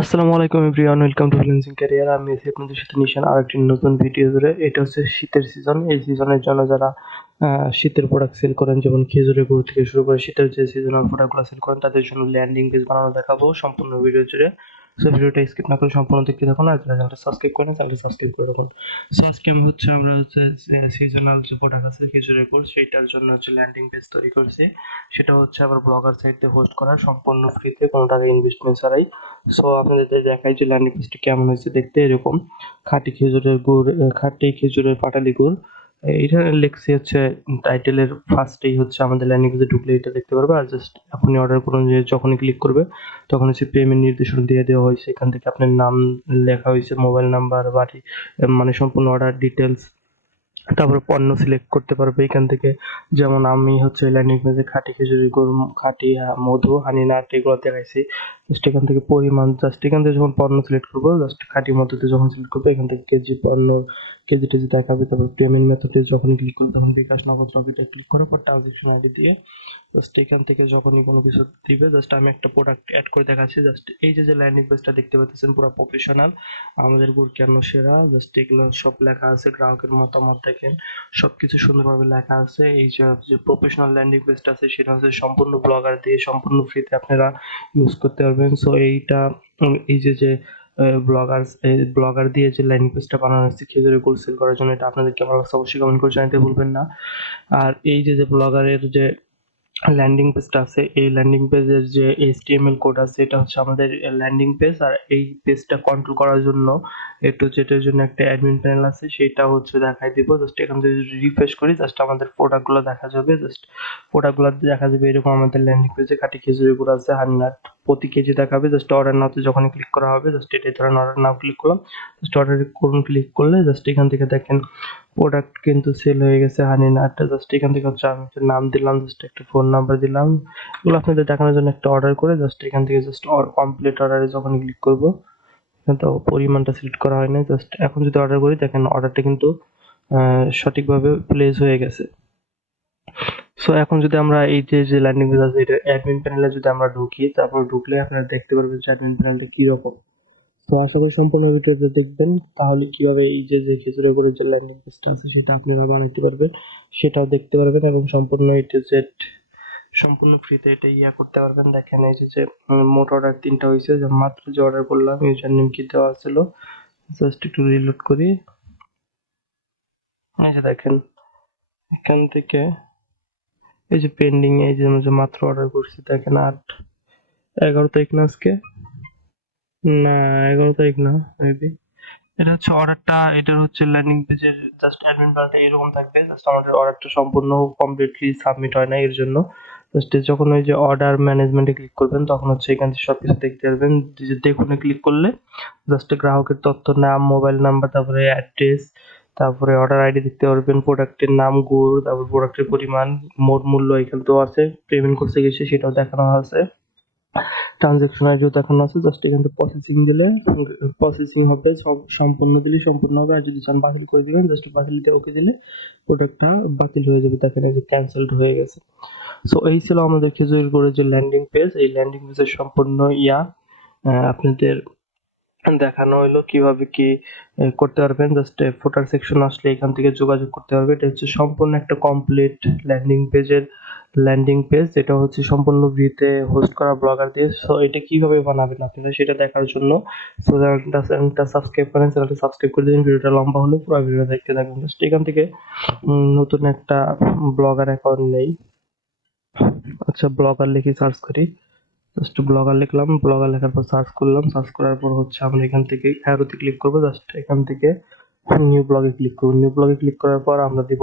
আসসালামু আলাইকুম everyone, welcome to freelancing career আমি এসে আপনাদের সাথে নিশান আর একটি নতুন ভিডিও ধরে এটা হচ্ছে শীতের সিজন এই সিজনের জন্য যারা শীতের প্রোডাক্ট সেল করেন, যেমন খেজুরের গুড় থেকে শুরু করে শীতের যে সিজনাল প্রোডাক্টগুলো সেল করেন, তাদের জন্য ল্যান্ডিং পেজ বানানো দেখাবো সম্পূর্ণ ভিডিও জুড়ে সো ভিডিওটা স্কিপ না করে সম্পূর্ণ দেখতে থাকুন আর যারা চ্যানেলটা সাবস্ক্রাইব করেন চ্যানেলটা সাবস্ক্রাইব করে রাখুন। সো আজকে আমি হচ্ছে, আমরা হচ্ছে সিজনাল যে প্রোডাক্ট আছে খেজুরের গুড় সেইটার জন্য হচ্ছে ল্যান্ডিং পেজ তৈরি করছি। সেটা হচ্ছে আবার ব্লগার সাইটে হোস্ট করা, সম্পূর্ণ ফ্রিতে কোনো টাকা ইনভেস্টমেন্ট ছাড়াই। সো আপনাদের দেখাই যে ল্যান্ডিং পেজটা কেমন হয়েছে, দেখতে এরকম। খাঁটি খেজুরের গুড়, খাঁটি খেজুরের পাটালি গুড় এইটা লেখছি হচ্ছে টাইটেলের ফার্স্টেই হচ্ছে আমাদের ল্যান্ডিং পেজে ঢুকলে এটা দেখতে পারবে। আর জাস্ট আপনি অর্ডার করুন যে যখনই ক্লিক করবে, তখন হচ্ছে পেমেন্ট নির্দেশনা দিয়ে দেওয়া হয়েছে। এখান থেকে আপনার নাম লেখা হয়েছে মোবাইল নাম্বার বাড়ি মানে সম্পূর্ণ অর্ডার ডিটেলস তারপরে পণ্য সিলেক্ট করতে পারবে এখান থেকে। যেমন আমি হচ্ছে ল্যান্ডিং পেজে খাঁটি খেজুরি গরু খাঁটি মধু হানি নাট এগুলো দেখাইছি। জাস্ট এখান থেকে পরিমাণ জাস্ট এখান থেকে যখন পণ্য সিলেক্ট করব জাস্ট খাঁটি মধুতে যখন সিলেক্ট করব, এখান থেকে কেজি পণ্য কেজি টেজি দেখাবে, তারপর পেমেন্ট মেথডে যখন ক্লিক করবে, তখন বিকাশ নগদ রকেটে ক্লিক করার পর ট্রানজেকশন আইডি দিয়ে জাস্ট এখান থেকে যখনই কোনো কিছু দিবে জাস্ট আমি একটা প্রোডাক্ট অ্যাড করে দেখাচ্ছি জাস্ট এই যে যে ল্যান্ডিং পেজটা দেখতে পাচ্ছেন, পুরো প্রফেশনাল আমাদের গুড় কেন সেরা জাস্ট এগুলো সব লেখা আছে, গ্রাহকের মতামত দেখেন সব কিছু সুন্দরভাবে লেখা আছে, এই যে প্রফেশনাল ল্যান্ডিং পেজটা আছে, সেটা হচ্ছে সম্পূর্ণ ব্লগার দিয়ে, সম্পূর্ণ ফ্রিতে আপনারা ইউজ করতে পারবেন। সো এইটা এই যে যে ব্লগার ব্লগার দিয়ে যে ল্যান্ডিং পেজটা বানানো হয়েছে খেজুরের গোলসেল সেল করার জন্য এটা আপনাদেরকে লাগছে অবশ্যই কমেন্ট করে জানাতে ভুলবেন না। আর এই যে যে ব্লগারের যে ল্যান্ডিং পেজটা আছে, এই ল্যান্ডিং পেজের যে এইচটিএমএল কোড আছে, এটা হচ্ছে আমাদের ল্যান্ডিং পেজ আর এই পেজটা কন্ট্রোল করার জন্য একটু যেটার জন্য একটা অ্যাডমিন প্যানেল আছে সেটা হচ্ছে দেখাই দিব। জাস্ট এখান থেকে যদি রিফ্রেশ করি জাস্ট আমাদের প্রোডাক্টগুলো দেখা যাবে জাস্ট প্রোডাক্টগুলো দেখা যাবে, এরকম আমাদের ল্যান্ডিং পেজে খাঁটি খেজুরি গুঁড়ো আছে, হান্নাট প্রতি কেজি দেখাবে। জাস্ট অর্ডার নাওতে যখন ক্লিক করা হবে জাস্ট এটাই ধরেন অর্ডার নাও ক্লিক করলাম। জাস্ট অর্ডার করুন ক্লিক করলে জাস্ট এখান থেকে দেখেন প্রোডাক্ট কিন্তু সেল হয়ে গেছে হানি নাটটা জাস্ট এখান থেকে হচ্ছে আমি একটা নাম দিলাম জাস্ট একটা ফোন নাম্বার দিলাম। এগুলো আপনাদের দেখানোর জন্য একটা অর্ডার করে জাস্ট এখান থেকে জাস্ট কমপ্লিট অর্ডারে যখন ক্লিক করব তো পরিমাণটা সিলেক্ট করা হয় না জাস্ট এখন যদি অর্ডার করি, দেখেন অর্ডারটা কিন্তু সঠিকভাবে প্লেস হয়ে গেছে। সো এখন যদি আমরা এই যে যে ল্যান্ডিং পেজ আছে, এটা অ্যাডমিন প্যানেলে যদি আমরা ঢুকি, তারপর ঢুকলে আপনারা দেখতে পারবেন যে অ্যাডমিন প্যানেলটা কি রকম তো আশা করি সম্পূর্ণ ভিডিওটা দেখবেন। তাহলে কীভাবে এই যে যে খেজুরে করে যে ল্যান্ডিং পেজটা আছে, সেটা আপনারা বানাইতে পারবেন, সেটাও দেখতে পারবেন এবং সম্পূর্ণ এ টু জেড সম্পূর্ণ ফ্রিতে এটা ইয়া করতে পারবেন। দেখেন এই যে যে মোট অর্ডার তিনটা হয়েছে। যে, মাত্র যে অর্ডার করলাম ইউজার নেম কি দেওয়া ছিল জাস্ট একটু রিলোড করি। এই যে দেখেন, এখান থেকে এই যে পেন্ডিং এই যে মাত্র অর্ডার করছি, দেখেন আট, এগারো তারিখ না আজকে। না, এগারো তারিখ না মেবি এটা হচ্ছে অর্ডারটা এটার হচ্ছে ল্যান্ডিং পেজের জাস্ট অ্যাডমিন প্যানেলটা এরকম থাকবে জাস্ট আমাদের অর্ডারটা সম্পূর্ণ কমপ্লিটলি সাবমিট হয় না এর জন্য। জাস্ট যখন ওই যে অর্ডার ম্যানেজমেন্টে ক্লিক করবেন, তখন হচ্ছে এখান থেকে সবকিছু দেখতে পারবেন। যে দেখুনে ক্লিক করলে জাস্ট গ্রাহকের তথ্য, নাম মোবাইল নাম্বার তারপরে অ্যাড্রেস তারপরে অর্ডার আইডি দেখতে পারবেন প্রোডাক্টের নাম গুড় তারপর প্রোডাক্টের পরিমাণ, মোট মূল্য এখানে তো আছে পেমেন্ট করতে গেছে সেটাও দেখানো আছে। ট্রানজ্যাকশন আইডিও এখন আছে জাস্ট এখান থেকে প্রসেসিং দিলে প্রসেসিং হবে, সব সম্পূর্ণ দিলে সম্পূর্ণ হবে, আর যদি চান বাতিল করে দিবেন জাস্ট বাতিল দিতে ওকে দিলে প্রোডাক্টটা বাতিল হয়ে যাবে, দেখেন যে ক্যান্সেলড হয়ে গেছে। সো এই ছিল আমাদের খেজুর করে যে ল্যান্ডিং পেজ এই ল্যান্ডিং পেজের সম্পূর্ণ ইয়া আপনাদের দেখানো হলো কীভাবে কি করতে পারবেন। জাস্ট ফোটার সেকশন আসলে এখান থেকে যোগাযোগ করতে পারবে। এটা হচ্ছে সম্পূর্ণ একটা কমপ্লিট ল্যান্ডিং পেজের ল্যান্ডিং পেজ যেটা হচ্ছে সম্পূর্ণ ভিতে হোস্ট করা ব্লগার দিয়ে। সো এটা কীভাবে বানাবেন আপনারা সেটা দেখার জন্য। সো চ্যানেলটা সাবস্ক্রাইব করেন, চ্যানেলটা সাবস্ক্রাইব করে দিন ভিডিওটা লম্বা হলে পুরো ভিডিও দেখতে থাকবেন জাস্ট এখান থেকে নতুন একটা ব্লগার অ্যাকাউন্ট নেই। আচ্ছা ব্লগার লিখে সার্চ করি। জাস্ট ব্লগার লিখলাম ব্লগার লেখার পর সার্চ করলাম সার্চ করার পর হচ্ছে আমরা এখান থেকে অ্যারোতে ক্লিক করব জাস্ট এখান থেকে নিউ ব্লগে ক্লিক করব। নিউ ব্লগে ক্লিক করার পর আমরা দিব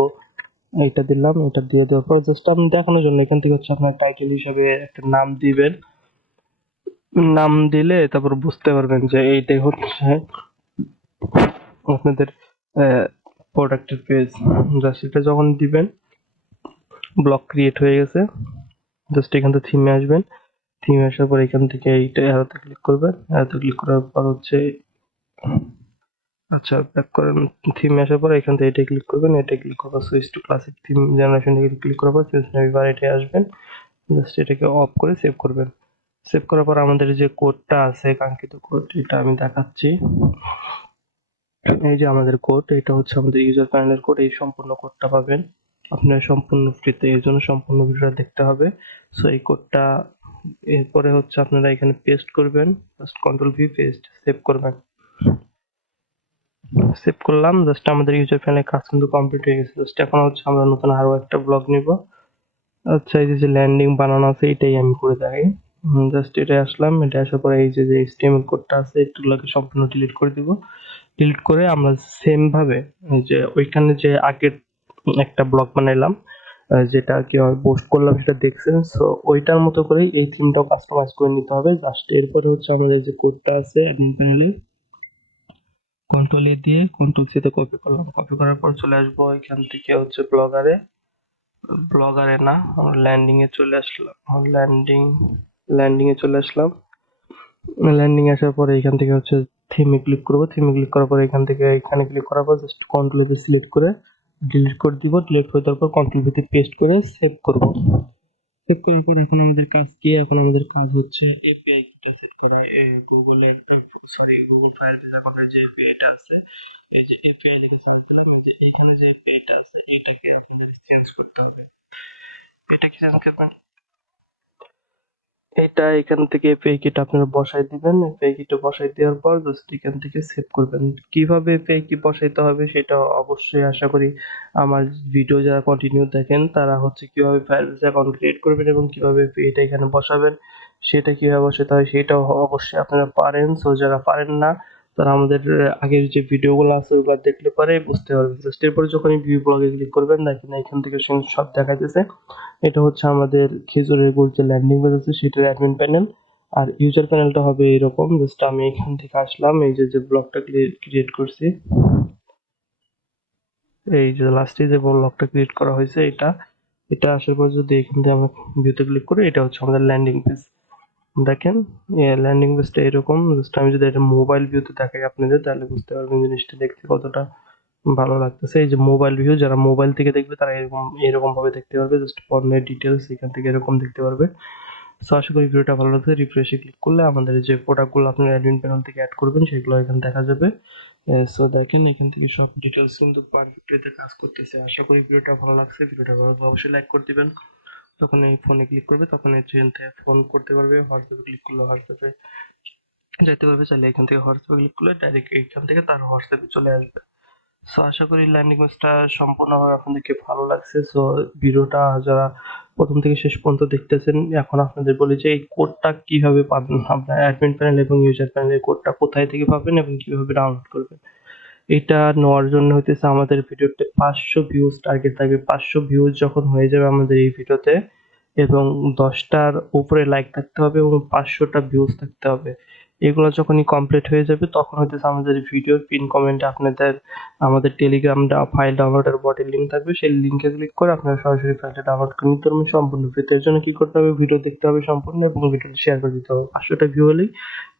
এইটা দিলাম, এটা দিয়ে দেওয়ার পর জাস্ট আপনি দেখানোর জন্য এখান থেকে হচ্ছে আপনার টাইটেল হিসাবে একটা নাম দিবেন। নাম দিলে তারপর বুঝতে পারবেন যে এইটাই হচ্ছে আপনাদের প্রোডাক্টের পেজ জাস্ট এটা যখন দিবেন ব্লগ ক্রিয়েট হয়ে গেছে জাস্ট এখান থেকে থিমে আসবেন। থিমে আসার পর এখান থেকে এইটা অ্যারোতে ক্লিক করবেন। অ্যারোতে ক্লিক করার পর হচ্ছে আচ্ছা ব্যাক করেন থিম আসার পর এখান থেকে এটা ক্লিক করবেন। এটা ক্লিক করবেন switch to classic theme generation click করার পর চেঞ্জ নেভিবার এটাই আসবেন। জাস্ট এটাকে অফ করে সেভ করবেন। সেভ করার পর আমাদের যে কোডটা আছে, কাঙ্ক্ষিত কোড এটা আমি দেখাচ্ছি। এই যে আমাদের কোড এটা হচ্ছে আমাদের ইউজার প্যানেলের কোড এই সম্পূর্ণ কোডটা পাবেন। আপনার সম্পূর্ণ ফ্রিতে এর জন্য সম্পূর্ণ ভিডিওটা দেখতে হবে। সো এই কোডটা এরপরে হচ্ছে আপনারা এখানে পেস্ট করবেন just control V paste save করবেন। সেভ করলাম জাস্ট আমাদের ইউজার প্যানেলের কাজ কিন্তু কমপ্লিট হয়ে গেছে। জাস্ট এখন হচ্ছে আমরা নতুন আরও একটা ব্লগ নিব। আচ্ছা এই যে ল্যান্ডিং বানানো আছে, এটাই আমি করে দেখাই। জাস্ট এটা আসলাম, এটা আসার পরে এই যে যে HTML কোডটা আছে, এগুলোকে সম্পূর্ণ ডিলিট করে দিব। ডিলিট করে আমরা সেম ভাবে যে ওইখানে যে আগের একটা ব্লগ বানাইলাম যেটা কি হয় পোস্ট করলাম সেটা দেখছেন। সো ওইটার মতো করে এই থিমটাও কাস্টমাইজ করে নিতে হবে। জাস্ট এরপরে হচ্ছে আমাদের যে কোডটা আছে অ্যাডমিন প্যানেলে কন্ট্রোল এ দিয়ে কন্ট্রোল সি তে কপি করলাম। কপি করার পর চলে আসব এখান থেকে হচ্ছে ব্লগারে ব্লগারে না, আমরা ল্যান্ডিং এ চলে আসলাম। ল্যান্ডিং ল্যান্ডিং এ চলে আসলাম। ল্যান্ডিং আসার পরে এখান থেকে হচ্ছে থিমে ক্লিক করব। থিমে ক্লিক করার পরে এখান থেকে, এখানে ক্লিক করার পর জাস্ট কন্ট্রোল সিলেক্ট করে ডিলিট করে দিব ডিলিট করে দেওয়ার পর কন্ট্রোল ভিতে পেস্ট করে সেভ করব। সেভ করার পর এখন আমাদের কাজ কি? এখন আমাদের কাজ হচ্ছে এপিআই টা সেট করা। গুগলে সরি গুগল ফায়ার বেস অ্যাকাউন্টের যে এপিআইটা আছে, এই যে এপিআই লিখে সার্চ দিলাম যে এইখানে যে এপিআইটা আছে, এটাকে আপনাদের চেঞ্জ করতে হবে। এটা কি চেঞ্জ করবেন? এটা এখান থেকে প্যাকেট আপনারা বসাই দিবেন। এপিআই বসাই দেওয়ার পর জাস্ট এখান থেকে সেভ করবেন। কীভাবে প্যাকেট বসাইতে হবে সেটা অবশ্যই আশা করি আমার ভিডিও যারা কন্টিনিউ দেখেন, তারা হচ্ছে কীভাবে ফায়ারবেস অ্যাকাউন্ট ক্রিয়েট করবেন এবং কীভাবে এটা এখানে বসাবেন, সেটা কীভাবে বসাতে হয় সেটাও অবশ্যই আপনারা পারেন। সো যারা পারেন না তারা আমাদের আগের যে ভিডিওগুলো আছে, ওগুলো দেখলে পরে বুঝতে পারবেন। জাস্ট এরপরে যখনই ভিউ ব্লগে ক্লিক করবেন, দেখেন এখান থেকে সব দেখাইতেছে। এটা হচ্ছে আমাদের খেজুরের গুড় যে ল্যান্ডিং পেজ আছে, সেটার অ্যাডমিন প্যানেল আর ইউজার প্যানেলটা হবে এরকম। জাস্ট আমি এখান থেকে আসলাম, এই যে যে ব্লগটা ক্রিয়েট করছি। এই যে লাস্টে যে ব্লগটা ক্রিয়েট করা হয়েছে, এটা। এটা আসার পর যদি এখান থেকে আমরা ভিউতে ক্লিক করি, এটা হচ্ছে আমাদের ল্যান্ডিং পেজ দেখেন ল্যান্ডিং পেজটা এরকম। জাস্ট আমি যদি এটা মোবাইল ভিউতে দেখাই আপনাদের, তাহলে বুঝতে পারবেন জিনিসটা দেখতে কতটা ভালো লাগতেছে। এই যে মোবাইল ভিউ যারা মোবাইল থেকে দেখবে, তারা এরকম এরকম ভাবে দেখতে পারবে। জাস্ট পণ্যের ডিটেলস এখান থেকে এরকম দেখতে পারবে। সো আশা করি ভিডিওটা ভালো লাগছে। রিফ্রেশে ক্লিক করলে আমাদের যে প্রোডাক্টগুলো আপনার অ্যাডমিন প্যানেল থেকে অ্যাড করবেন, সেগুলো এখানে দেখা যাবে। সো দেখেন, এখান থেকে সব ডিটেলস কিন্তু পারফেক্টলিতে কাজ করতেছে। আশা করি ভিডিওটা ভালো লাগছে। ভিডিওটা ভালো অবশ্যই লাইক করে দিবেন। যখন এই ফোনে ক্লিক করবে, তখন এই চেন থেকে ফোন করতে পারবে হোয়াটসঅ্যাপে ক্লিক করলে হোয়াটসঅ্যাপে যেতে পারবে, চাইলে এখান থেকে হোয়াটসঅ্যাপে ক্লিক করলে ডাইরেক্ট এইখান থেকে তার হোয়াটসঅ্যাপে চলে আসবে। সো আশা করি ল্যান্ডিং পেজটা সম্পূর্ণভাবে আপনাদেরকে ভালো লাগছে। সো ভিডিওটা যারা প্রথম থেকে শেষ পর্যন্ত দেখতেছেন, এখন আপনাদের বলি যে এই কোডটা কীভাবে পাবেন? আপনার অ্যাডমিন প্যানেল এবং ইউজার প্যানেলের কোডটা কোথায় থেকে পাবেন এবং কীভাবে ডাউনলোড করবেন? এটা নেওয়ার জন্য হইতেছে আমাদের ভিডিওতে পাঁচশো ভিউজ টার্গেট থাকবে। পাঁচশো ভিউজ যখন হয়ে যাবে আমাদের এই ভিডিওতে এবং দশটার উপরে লাইক থাকতে হবে এবং পাঁচশোটা ভিউজ থাকতে হবে। এগুলো যখনই কমপ্লিট হয়ে যাবে, তখন হইতেছে আমাদের ভিডিওর পিন কমেন্টে আপনাদের, আমাদের টেলিগ্রাম ফাইল ডাউনলোডের বটের লিঙ্ক থাকবে। সেই লিঙ্কে ক্লিক করে আপনারা সরাসরি ফাইলটা ডাউনলোড করে নিতে পারবেন। সম্পূর্ণ ফ্রি এর জন্য কি করতে হবে? ভিডিও দেখতে হবে সম্পূর্ণ এবং ভিডিওটি শেয়ার করে দিতে হবে। পাঁচশোটা ভিউ হলেই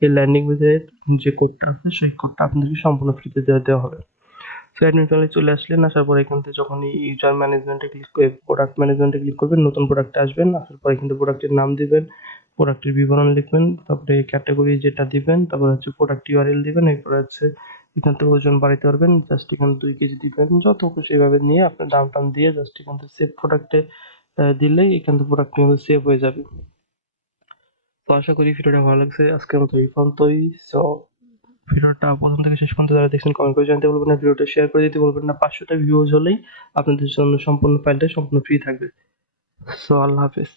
এই ল্যান্ডিং পেজের যে কোডটা আছে, সেই কোডটা আপনাদেরকে সম্পূর্ণ ফ্রিতে দেওয়া দেওয়া হবে। সো অ্যাডমিন চলে আসলেন। আসার পর এখান থেকে যখন ইউজার ম্যানেজমেন্টে ক্লিক করে প্রোডাক্ট ম্যানেজমেন্টে ক্লিক করবেন, নতুন প্রোডাক্টে আসবেন আসার পর এখান থেকে প্রোডাক্টের নাম দিবেন। প্রোডাক্টের বিবরণ লিখবেন, তারপরে ক্যাটাগরি যেটা দিবেন, তারপর হচ্ছে প্রোডাক্ট ইউআরএল দিবেন, এরপরে হচ্ছে এখান থেকে ওজন বাড়াইতে পারবেন জাস্ট এখানে দুই কেজি দিবেন, যত খুশি এভাবে নিয়ে আপনার দাম টাম দিয়ে জাস্ট এখান থেকে সেভ প্রোডাক্টে দিলেই এখান থেকে প্রোডাক্ট কিন্তু সেভ হয়ে যাবে। তো আশা করি ভিডিওটা ভালো লাগছে, আজকের মতো এই পর্যন্তই। সো ভিডিওটা প্রথম থেকে শেষ পর্যন্ত যারা দেখছেন কমেন্ট করে জানতে বলবেন না, ভিডিওটা শেয়ার করে দিতে বলবেন না, পাঁচশোটা ভিউজ হলেই আপনাদের জন্য সম্পূর্ণ ফাইলটা সম্পূর্ণ ফ্রি থাকবে। সো আল্লাহ হাফেজ।